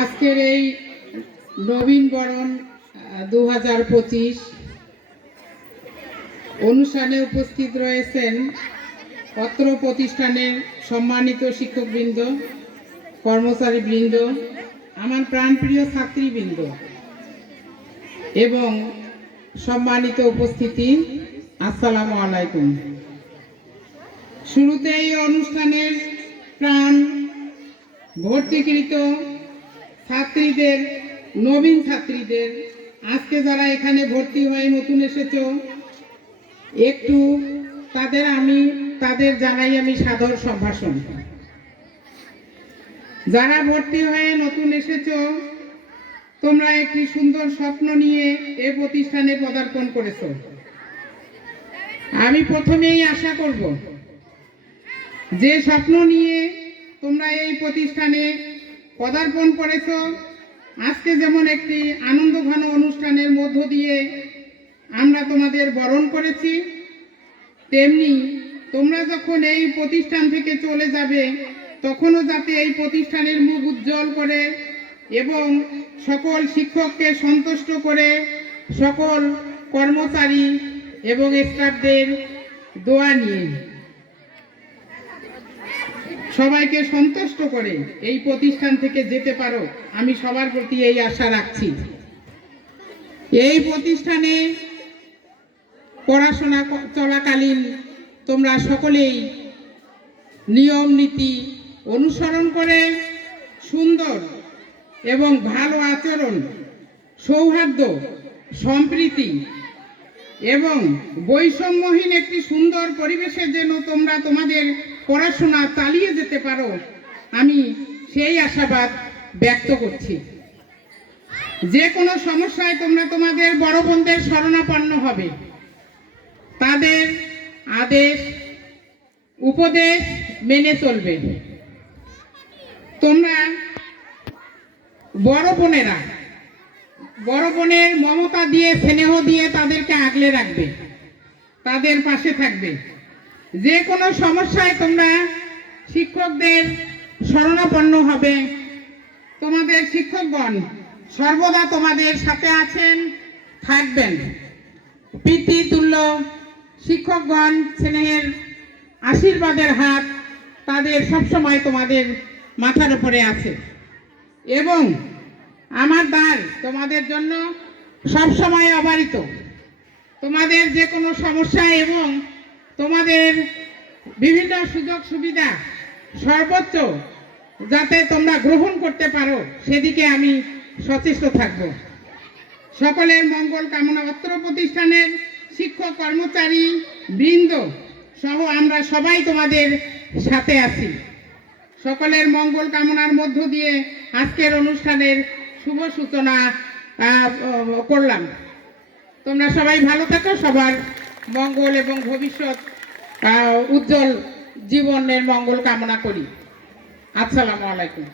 আজকের এই নবীন বরণ দু হাজার পঁচিশ অনুষ্ঠানে উপস্থিত রয়েছেন অত্র প্রতিষ্ঠানের সম্মানিত শিক্ষকবৃন্দ, কর্মচারীবৃন্দ, আমার প্রাণপ্রিয় ছাত্রীবৃন্দ এবং সম্মানিত উপস্থিতি, আসসালামু আলাইকুম। শুরুতে এই অনুষ্ঠানের প্রাণ ভর্তিকৃত ছাত্রীদের, নবীন ছাত্রীদের। আজকে যারা এখানে ভর্তি হয়ে নতুন এসেছ, একটু তাদের আমি, তাদের জানাই আমি সাদর সম্ভাষণ। যারা ভর্তি হয়ে নতুন এসেছ, তোমরা একটি সুন্দর স্বপ্ন নিয়ে এ প্রতিষ্ঠানে পদার্পণ করেছ। আমি প্রথমেই আশা করব যে স্বপ্ন নিয়ে তোমরা এই প্রতিষ্ঠানে পদার্পণ করেছ, আজকে যেমন একটি আনন্দ ঘন অনুষ্ঠানের মধ্য দিয়ে আমরা তোমাদের বরণ করেছি, তেমনি তোমরা যখন এই প্রতিষ্ঠান থেকে চলে যাবে, তখনও যাতে এই প্রতিষ্ঠানের মুখ উজ্জ্বল করে এবং সকল শিক্ষককে সন্তুষ্ট করে সকল কর্মচারী এবং স্টাফদের দোয়া নিয়ে। সবাইকে সন্তুষ্ট করে এই প্রতিষ্ঠান থেকে যেতে পারো। আমি সবার প্রতি এই আশা রাখছি। এই প্রতিষ্ঠানে পড়াশোনা চলাকালীন তোমরা সকলেই নিয়ম, নীতি অনুসরণ করে সুন্দর এবং ভালো আচরণ, সৌহার্দ্য, সম্প্রীতি এবং বৈষম্যহীন একটি সুন্দর পরিবেশে যেন তোমরা তোমাদের পড়াশোনা চালিয়ে যেতে পারো, আমি সেই আশাবাদ ব্যক্ত করছি। যে কোনো সমস্যায় তোমরা তোমাদের বড় বোনদের শরণাপন্ন হবে। তাদের আদেশ, উপদেশ মেনে চলবে। তোমরা বড় বোনেরা, বড় বোনের মমতা দিয়ে, স্নেহ দিয়ে তাদেরকে আগলে রাখবে। তাদের পাশে থাকবে। যে কোনো সমস্যায় তোমরা শিক্ষকদের শরণাপন্ন হবে। তোমাদের শিক্ষকগণ সর্বদা তোমাদের সাথে আছেন, থাকবেন। প্রীতি পিতৃতুল্য শিক্ষকগণ, স্নেহের আশীর্বাদের হাত তাদের সবসময় তোমাদের মাথার উপরে আছে। এবং আমার দ্বার তোমাদের জন্য সবসময় অবারিত। তোমাদের যে কোনো সমস্যা এবং তোমাদের বিভিন্ন সুযোগ সুবিধা সর্বোচ্চ যাতে তোমরা গ্রহণ করতে পারো, সেদিকে আমি সচেষ্ট থাকব। সকলের মঙ্গল কামনা অত্র প্রতিষ্ঠানের শিক্ষক কর্মচারী বৃন্দ সহ আমরা সবাই তোমাদের সাথে আছি। সকলের মঙ্গল কামনার মধ্য দিয়ে আজকের অনুষ্ঠানের শুভ সূচনা করলাম। তোমরা সবাই ভালো থাকো, সবার মঙ্গল এবং ভবিষ্যৎ উজ্জ্বল জীবনের মঙ্গল কামনা করি। আসসালামু আলাইকুম।